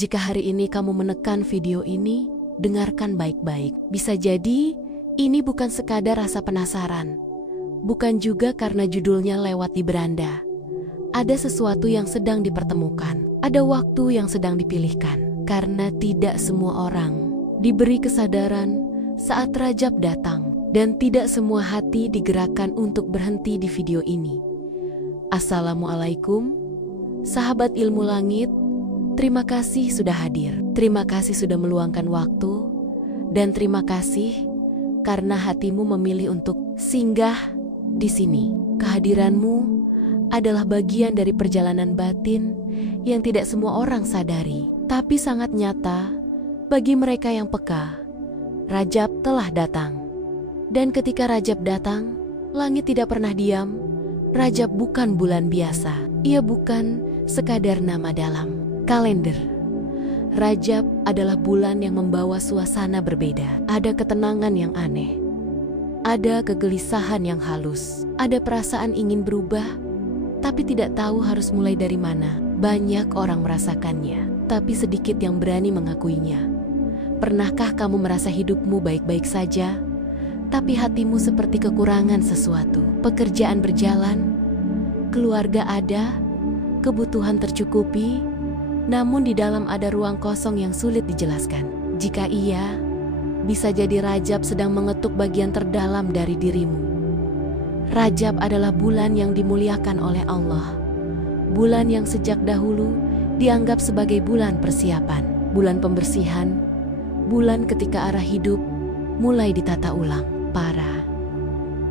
Jika hari ini kamu menekan video ini, dengarkan baik-baik. Bisa jadi ini bukan sekadar rasa penasaran. Bukan juga karena judulnya lewat di beranda. Ada sesuatu yang sedang dipertemukan. Ada waktu yang sedang dipilihkan. Karena tidak semua orang diberi kesadaran saat Rajab datang. Dan tidak semua hati digerakkan untuk berhenti di video ini. Assalamualaikum, sahabat ilmu langit. Terima kasih sudah hadir. Terima kasih sudah meluangkan waktu. Dan terima kasih karena hatimu memilih untuk singgah di sini. Kehadiranmu adalah bagian dari perjalanan batin yang tidak semua orang sadari, tapi sangat nyata bagi mereka yang peka. Rajab telah datang. Dan ketika Rajab datang, langit tidak pernah diam. Rajab bukan bulan biasa. Ia bukan sekadar nama dalam kalender. Rajab adalah bulan yang membawa suasana berbeda. Ada ketenangan yang aneh. Ada kegelisahan yang halus. Ada perasaan ingin berubah, tapi tidak tahu harus mulai dari mana. Banyak orang merasakannya, tapi sedikit yang berani mengakuinya. Pernahkah kamu merasa hidupmu baik-baik saja, tapi hatimu seperti kekurangan sesuatu? Pekerjaan berjalan, keluarga ada, kebutuhan tercukupi, namun di dalam ada ruang kosong yang sulit dijelaskan. Jika iya, bisa jadi Rajab sedang mengetuk bagian terdalam dari dirimu. Rajab adalah bulan yang dimuliakan oleh Allah. Bulan yang sejak dahulu dianggap sebagai bulan persiapan, bulan pembersihan, bulan ketika arah hidup mulai ditata ulang.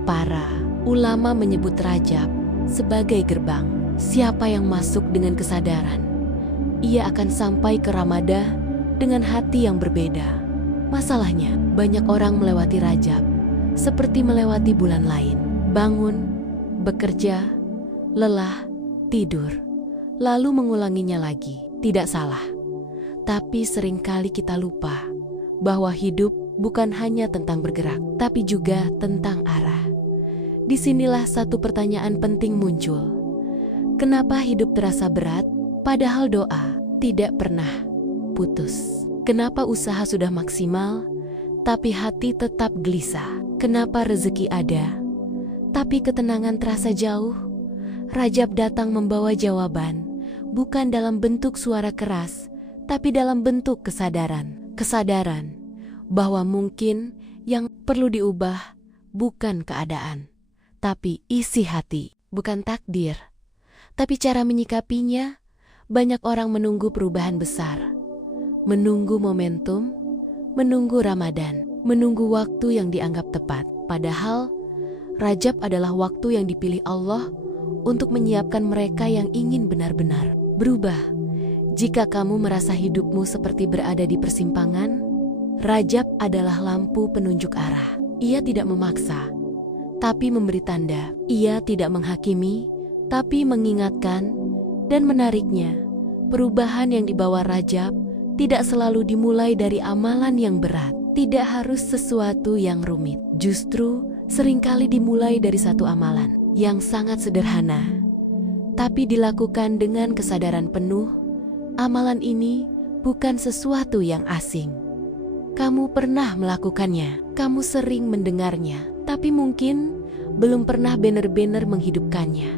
Para ulama menyebut Rajab sebagai gerbang. Siapa yang masuk dengan kesadaran, ia akan sampai ke Ramadan dengan hati yang berbeda. Masalahnya, banyak orang melewati Rajab seperti melewati bulan lain. Bangun, bekerja, lelah, tidur, lalu mengulanginya lagi. Tidak salah, tapi seringkali kita lupa bahwa hidup bukan hanya tentang bergerak, tapi juga tentang arah. Disinilah satu pertanyaan penting muncul. Kenapa hidup terasa berat, padahal doa tidak pernah putus? Kenapa usaha sudah maksimal, tapi hati tetap gelisah? Kenapa rezeki ada, tapi ketenangan terasa jauh? Rajab datang membawa jawaban, bukan dalam bentuk suara keras, tapi dalam bentuk kesadaran. Kesadaran bahwa mungkin yang perlu diubah bukan keadaan, tapi isi hati. Bukan takdir, tapi cara menyikapinya. Banyak orang menunggu perubahan besar, menunggu momentum, menunggu Ramadan, menunggu waktu yang dianggap tepat. Padahal Rajab adalah waktu yang dipilih Allah untuk menyiapkan mereka yang ingin benar-benar berubah. Jika kamu merasa hidupmu seperti berada di persimpangan, Rajab adalah lampu penunjuk arah. Ia tidak memaksa, tapi memberi tanda. Ia tidak menghakimi, tapi mengingatkan. Dan menariknya, perubahan yang dibawa Rajab tidak selalu dimulai dari amalan yang berat. Tidak harus sesuatu yang rumit. Justru seringkali dimulai dari satu amalan yang sangat sederhana, tapi dilakukan dengan kesadaran penuh. Amalan ini bukan sesuatu yang asing. Kamu pernah melakukannya, kamu sering mendengarnya, tapi mungkin belum pernah benar-benar menghidupkannya.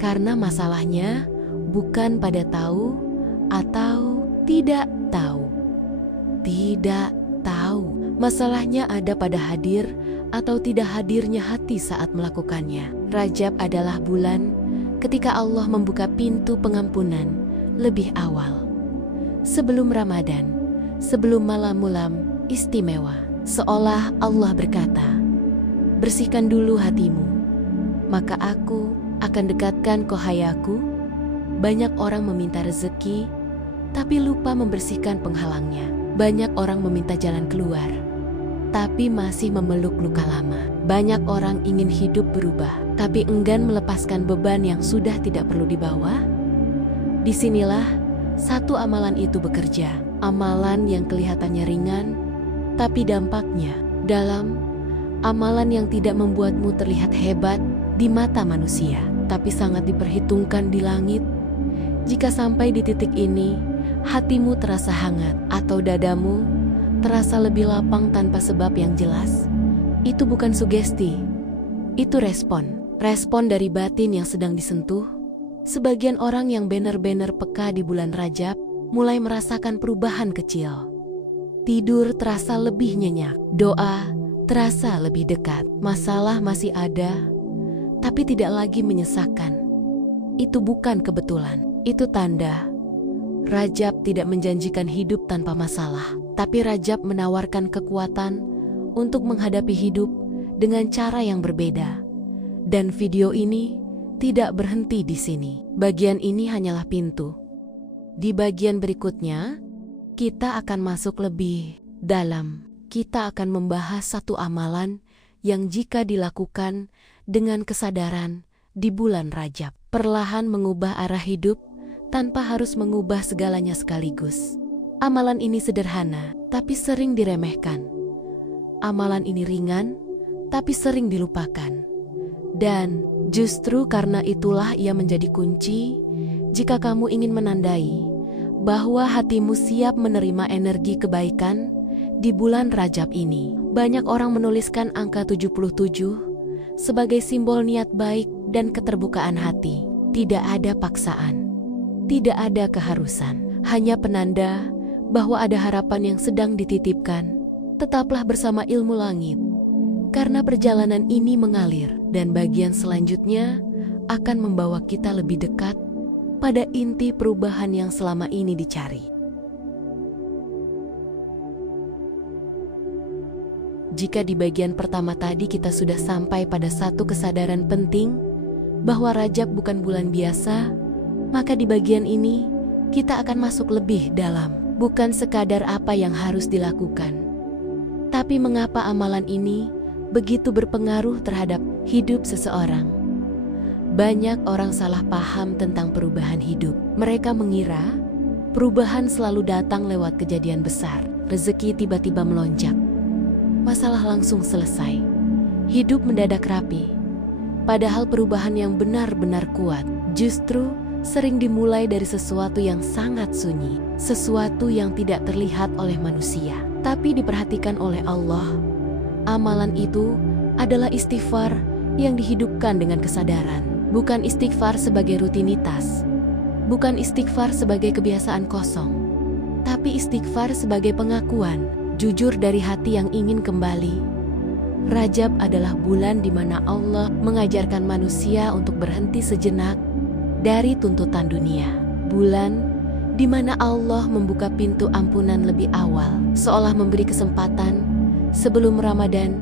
Karena masalahnya bukan pada tahu atau tidak tahu. Tidak tahu. Masalahnya ada pada hadir atau tidak hadirnya hati saat melakukannya. Rajab adalah bulan ketika Allah membuka pintu pengampunan lebih awal. Sebelum Ramadan, sebelum malam-malam istimewa, seolah Allah berkata, bersihkan dulu hatimu, maka aku akan dekatkan kohayaku. Banyak orang meminta rezeki, tapi lupa membersihkan penghalangnya. Banyak orang meminta jalan keluar, tapi masih memeluk luka lama. Banyak orang ingin hidup berubah, tapi enggan melepaskan beban yang sudah tidak perlu dibawa. Disinilah satu amalan itu bekerja. Amalan yang kelihatannya ringan, tapi dampaknya dalam. Amalan yang tidak membuatmu terlihat hebat di mata manusia, tapi sangat diperhitungkan di langit. Jika sampai di titik ini, hatimu terasa hangat, atau dadamu terasa lebih lapang tanpa sebab yang jelas. Itu bukan sugesti, itu respon dari batin yang sedang disentuh. Sebagian orang yang benar-benar peka di bulan Rajab mulai merasakan perubahan kecil. Tidur terasa lebih nyenyak, doa terasa lebih dekat, masalah masih ada, tapi tidak lagi menyesakkan. Itu bukan kebetulan, itu tanda Rajab tidak menjanjikan hidup tanpa masalah, tapi Rajab menawarkan kekuatan untuk menghadapi hidup dengan cara yang berbeda. Dan video ini tidak berhenti di sini. Bagian ini hanyalah pintu. Di bagian berikutnya, kita akan masuk lebih dalam. Kita akan membahas satu amalan yang jika dilakukan dengan kesadaran di bulan Rajab, perlahan mengubah arah hidup tanpa harus mengubah segalanya sekaligus. Amalan ini sederhana, tapi sering diremehkan. Amalan ini ringan, tapi sering dilupakan. Dan justru karena itulah ia menjadi kunci jika kamu ingin menandai bahwa hatimu siap menerima energi kebaikan di bulan Rajab ini. Banyak orang menuliskan angka 77 sebagai simbol niat baik dan keterbukaan hati. Tidak ada paksaan, tidak ada keharusan, hanya penanda bahwa ada harapan yang sedang dititipkan. Tetaplah bersama ilmu langit, karena perjalanan ini mengalir dan bagian selanjutnya akan membawa kita lebih dekat pada inti perubahan yang selama ini dicari. Jika di bagian pertama tadi kita sudah sampai pada satu kesadaran penting bahwa Rajab bukan bulan biasa, maka di bagian ini kita akan masuk lebih dalam. Bukan sekadar apa yang harus dilakukan, tapi mengapa amalan ini begitu berpengaruh terhadap hidup seseorang. Banyak orang salah paham tentang perubahan hidup. Mereka mengira perubahan selalu datang lewat kejadian besar. Rezeki tiba-tiba melonjak, masalah langsung selesai, hidup mendadak rapi. Padahal perubahan yang benar-benar kuat justru sering dimulai dari sesuatu yang sangat sunyi, sesuatu yang tidak terlihat oleh manusia, tapi diperhatikan oleh Allah. Amalan itu adalah istighfar yang dihidupkan dengan kesadaran. Bukan istighfar sebagai rutinitas, bukan istighfar sebagai kebiasaan kosong, tapi istighfar sebagai pengakuan jujur dari hati yang ingin kembali. Rajab adalah bulan di mana Allah mengajarkan manusia untuk berhenti sejenak dari tuntutan dunia. Bulan di mana Allah membuka pintu ampunan lebih awal, seolah memberi kesempatan sebelum Ramadan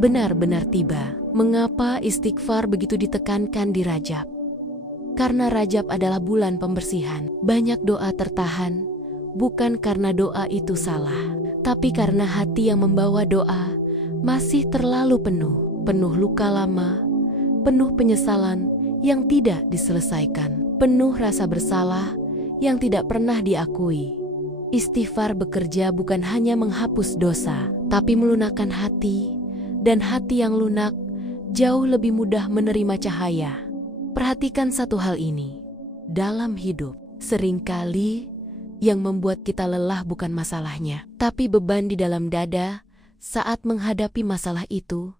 benar-benar tiba. Mengapa istighfar begitu ditekankan di Rajab? Karena Rajab adalah bulan pembersihan. Banyak doa tertahan, bukan karena doa itu salah, tapi karena hati yang membawa doa masih terlalu penuh luka lama, penuh penyesalan yang tidak diselesaikan, penuh rasa bersalah yang tidak pernah diakui. Istighfar bekerja bukan hanya menghapus dosa, tapi melunakkan hati, dan hati yang lunak jauh lebih mudah menerima cahaya. Perhatikan satu hal ini. Dalam hidup, seringkali yang membuat kita lelah bukan masalahnya, tapi beban di dalam dada saat menghadapi masalah itu.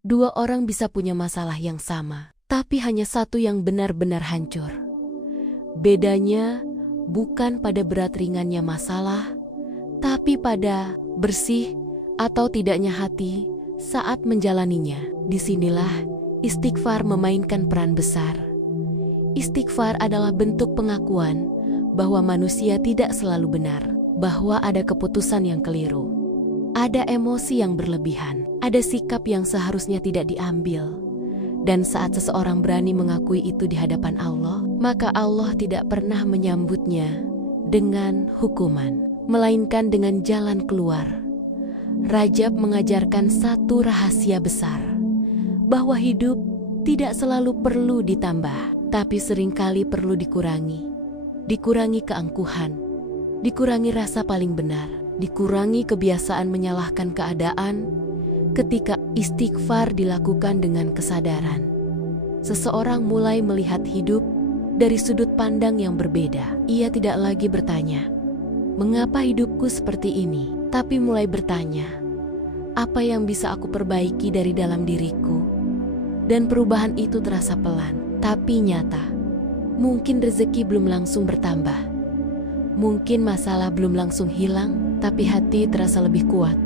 Dua orang bisa punya masalah yang sama, tapi hanya satu yang benar-benar hancur. Bedanya bukan pada berat ringannya masalah, tapi pada bersih atau tidaknya hati saat menjalaninya. Disinilah istighfar memainkan peran besar. Istighfar adalah bentuk pengakuan bahwa manusia tidak selalu benar, bahwa ada keputusan yang keliru, ada emosi yang berlebihan, ada sikap yang seharusnya tidak diambil. Dan saat seseorang berani mengakui itu di hadapan Allah, maka Allah tidak pernah menyambutnya dengan hukuman, melainkan dengan jalan keluar. Rajab mengajarkan satu rahasia besar, bahwa hidup tidak selalu perlu ditambah, tapi seringkali perlu dikurangi. Dikurangi keangkuhan, dikurangi rasa paling benar, dikurangi kebiasaan menyalahkan keadaan. Ketika istighfar dilakukan dengan kesadaran, seseorang mulai melihat hidup dari sudut pandang yang berbeda. Ia tidak lagi bertanya, "Mengapa hidupku seperti ini?" Tapi mulai bertanya, "Apa yang bisa aku perbaiki dari dalam diriku?" Dan perubahan itu terasa pelan, tapi nyata. Mungkin rezeki belum langsung bertambah. Mungkin masalah belum langsung hilang, tapi hati terasa lebih kuat.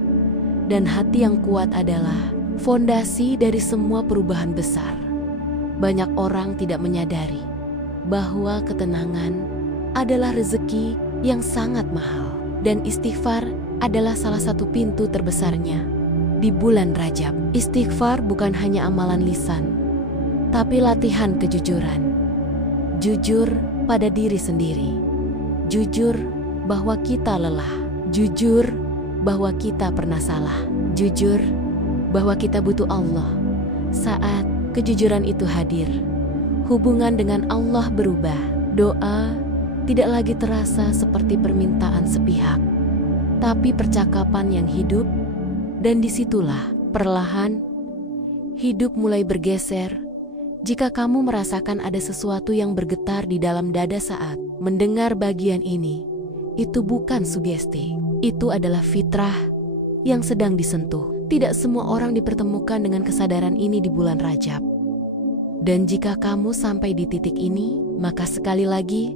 Dan hati yang kuat adalah fondasi dari semua perubahan besar. Banyak orang tidak menyadari bahwa ketenangan adalah rezeki yang sangat mahal. Dan istighfar adalah salah satu pintu terbesarnya di bulan Rajab. Istighfar bukan hanya amalan lisan, tapi latihan kejujuran. Jujur pada diri sendiri. Jujur bahwa kita lelah. Jujur bahwa kita pernah salah. Jujur bahwa kita butuh Allah. Saat kejujuran itu hadir, hubungan dengan Allah berubah. Doa tidak lagi terasa seperti permintaan sepihak, tapi percakapan yang hidup. Dan disitulah perlahan hidup mulai bergeser. Jika kamu merasakan ada sesuatu yang bergetar di dalam dada saat mendengar bagian ini, itu bukan sugesti. Itu adalah fitrah yang sedang disentuh. Tidak semua orang dipertemukan dengan kesadaran ini di bulan Rajab. Dan jika kamu sampai di titik ini, maka sekali lagi,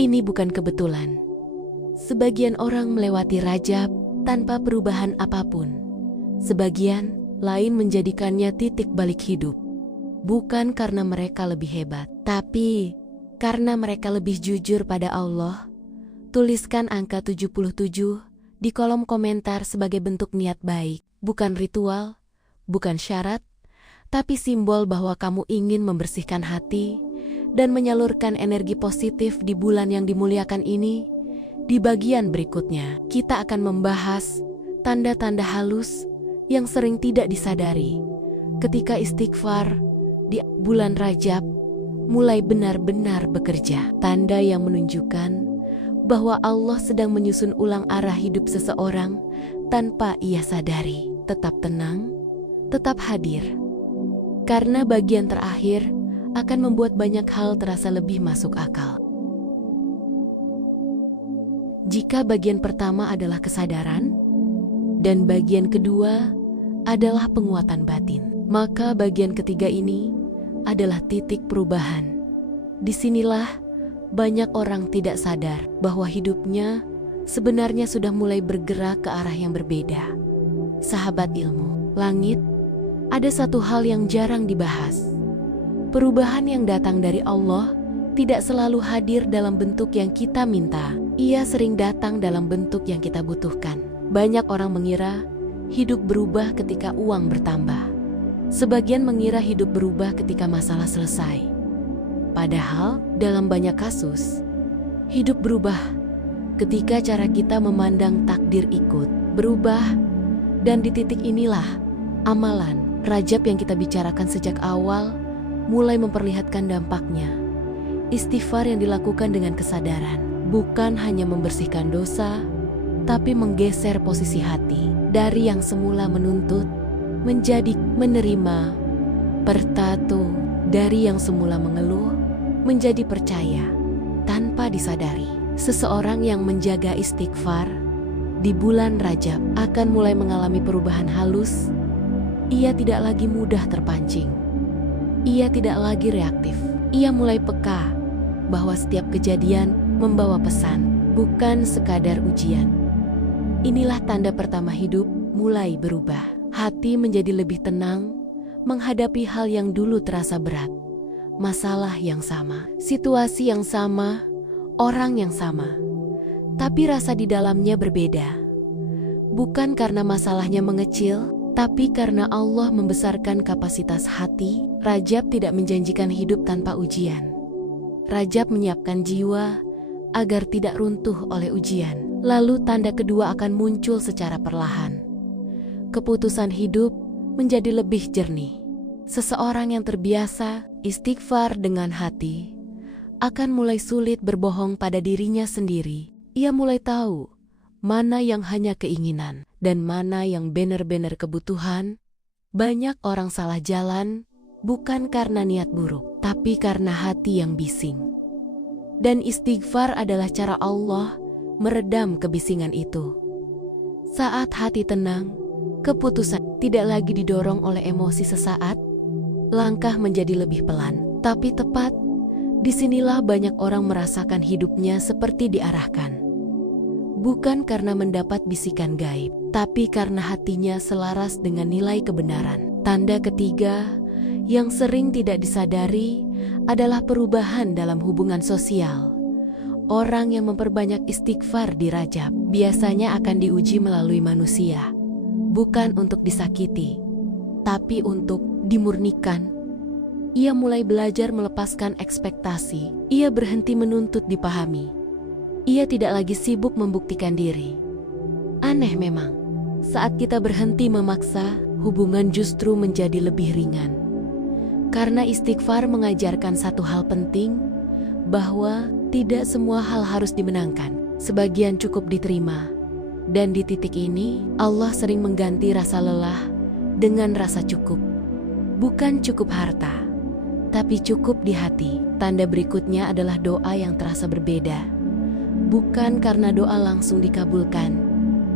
ini bukan kebetulan. Sebagian orang melewati Rajab tanpa perubahan apapun. Sebagian lain menjadikannya titik balik hidup. Bukan karena mereka lebih hebat, tapi karena mereka lebih jujur pada Allah. Tuliskan angka 77 di kolom komentar sebagai bentuk niat baik. Bukan ritual, bukan syarat, tapi simbol bahwa kamu ingin membersihkan hati dan menyalurkan energi positif di bulan yang dimuliakan ini. Di bagian berikutnya, kita akan membahas tanda-tanda halus yang sering tidak disadari ketika istighfar di bulan Rajab mulai benar-benar bekerja. Tanda yang menunjukkan bahwa Allah sedang menyusun ulang arah hidup seseorang tanpa ia sadari. Tetap tenang, tetap hadir. Karena bagian terakhir akan membuat banyak hal terasa lebih masuk akal. Jika bagian pertama adalah kesadaran, dan bagian kedua adalah penguatan batin, maka bagian ketiga ini adalah titik perubahan. Disinilah banyak orang tidak sadar bahwa hidupnya sebenarnya sudah mulai bergerak ke arah yang berbeda. Sahabat ilmu, langit, ada satu hal yang jarang dibahas. Perubahan yang datang dari Allah tidak selalu hadir dalam bentuk yang kita minta. Ia sering datang dalam bentuk yang kita butuhkan. Banyak orang mengira hidup berubah ketika uang bertambah. Sebagian mengira hidup berubah ketika masalah selesai. Padahal, dalam banyak kasus, hidup berubah ketika cara kita memandang takdir ikut berubah. Dan di titik inilah, amalan Rajab yang kita bicarakan sejak awal mulai memperlihatkan dampaknya. Istighfar yang dilakukan dengan kesadaran bukan hanya membersihkan dosa, tapi menggeser posisi hati dari yang semula menuntut menjadi menerima, bertato dari yang semula mengeluh menjadi percaya tanpa disadari. Seseorang yang menjaga istighfar di bulan Rajab akan mulai mengalami perubahan halus. Ia tidak lagi mudah terpancing. Ia tidak lagi reaktif. Ia mulai peka bahwa setiap kejadian membawa pesan, bukan sekadar ujian. Inilah tanda pertama hidup mulai berubah. Hati menjadi lebih tenang menghadapi hal yang dulu terasa berat. Masalah yang sama, situasi yang sama, orang yang sama. Tapi rasa di dalamnya berbeda. Bukan karena masalahnya mengecil, tapi karena Allah membesarkan kapasitas hati. Rajab tidak menjanjikan hidup tanpa ujian. Rajab menyiapkan jiwa agar tidak runtuh oleh ujian. Lalu tanda kedua akan muncul secara perlahan. Keputusan hidup menjadi lebih jernih. Seseorang yang terbiasa istighfar dengan hati akan mulai sulit berbohong pada dirinya sendiri. Ia mulai tahu mana yang hanya keinginan dan mana yang benar-benar kebutuhan. Banyak orang salah jalan bukan karena niat buruk, tapi karena hati yang bising. Dan istighfar adalah cara Allah meredam kebisingan itu. Saat hati tenang, keputusan tidak lagi didorong oleh emosi sesaat, langkah menjadi lebih pelan, tapi tepat. Disinilah banyak orang merasakan hidupnya seperti diarahkan. Bukan karena mendapat bisikan gaib, tapi karena hatinya selaras dengan nilai kebenaran. Tanda ketiga yang sering tidak disadari adalah perubahan dalam hubungan sosial. Orang yang memperbanyak istighfar di Rajab biasanya akan diuji melalui manusia, bukan untuk disakiti, tapi untuk dimurnikan. Ia mulai belajar melepaskan ekspektasi. Ia berhenti menuntut dipahami. Ia tidak lagi sibuk membuktikan diri. Aneh memang, saat kita berhenti memaksa, hubungan justru menjadi lebih ringan. Karena istighfar mengajarkan satu hal penting, bahwa tidak semua hal harus dimenangkan. Sebagian cukup diterima. Dan di titik ini, Allah sering mengganti rasa lelah dengan rasa cukup. Bukan cukup harta, tapi cukup di hati. Tanda berikutnya adalah doa yang terasa berbeda. Bukan karena doa langsung dikabulkan,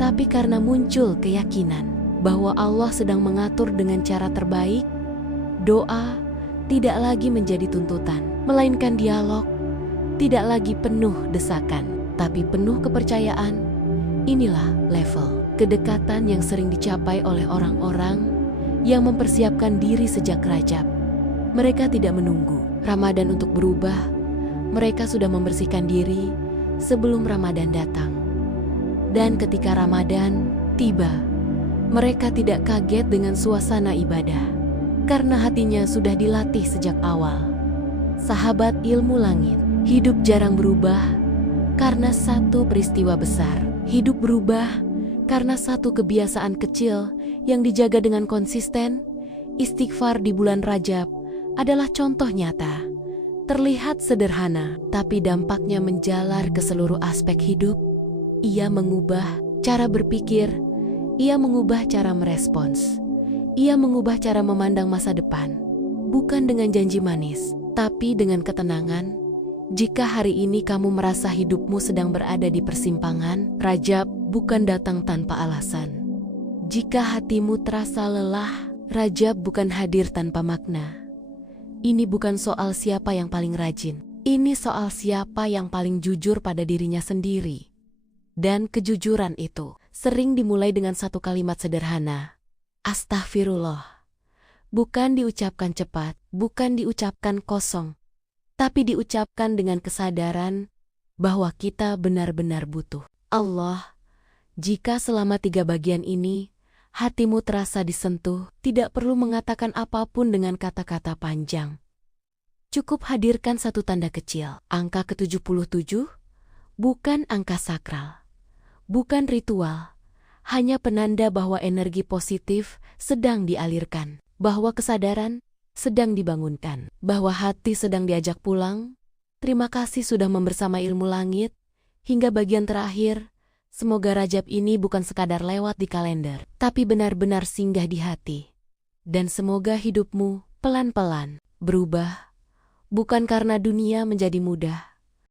tapi karena muncul keyakinan bahwa Allah sedang mengatur dengan cara terbaik. Doa tidak lagi menjadi tuntutan, melainkan dialog. Tidak lagi penuh desakan, tapi penuh kepercayaan. Inilah level kedekatan yang sering dicapai oleh orang-orang yang mempersiapkan diri sejak Rajab. Mereka tidak menunggu Ramadan untuk berubah. Mereka sudah membersihkan diri sebelum Ramadan datang. Dan ketika Ramadan tiba, mereka tidak kaget dengan suasana ibadah, karena hatinya sudah dilatih sejak awal. Sahabat ilmu langit, hidup jarang berubah karena satu peristiwa besar. Hidup berubah karena satu kebiasaan kecil yang dijaga dengan konsisten. Istighfar di bulan Rajab adalah contoh nyata. Terlihat sederhana, tapi dampaknya menjalar ke seluruh aspek hidup. Ia mengubah cara berpikir, ia mengubah cara merespons, ia mengubah cara memandang masa depan. Bukan dengan janji manis, tapi dengan ketenangan. Jika hari ini kamu merasa hidupmu sedang berada di persimpangan, Rajab bukan datang tanpa alasan. Jika hatimu terasa lelah, Rajab bukan hadir tanpa makna. Ini bukan soal siapa yang paling rajin. Ini soal siapa yang paling jujur pada dirinya sendiri. Dan kejujuran itu sering dimulai dengan satu kalimat sederhana. Astaghfirullah. Bukan diucapkan cepat, bukan diucapkan kosong, tapi diucapkan dengan kesadaran bahwa kita benar-benar butuh. Allah, jika selama 3 bagian ini hatimu terasa disentuh, tidak perlu mengatakan apapun dengan kata-kata panjang. Cukup hadirkan satu tanda kecil, angka ke-77, bukan angka sakral, bukan ritual, hanya penanda bahwa energi positif sedang dialirkan, bahwa kesadaran sedang dibangunkan, bahwa hati sedang diajak pulang. Terima kasih sudah membersama ilmu langit. Hingga bagian terakhir, semoga Rajab ini bukan sekadar lewat di kalender, tapi benar-benar singgah di hati. Dan semoga hidupmu pelan-pelan berubah, bukan karena dunia menjadi mudah,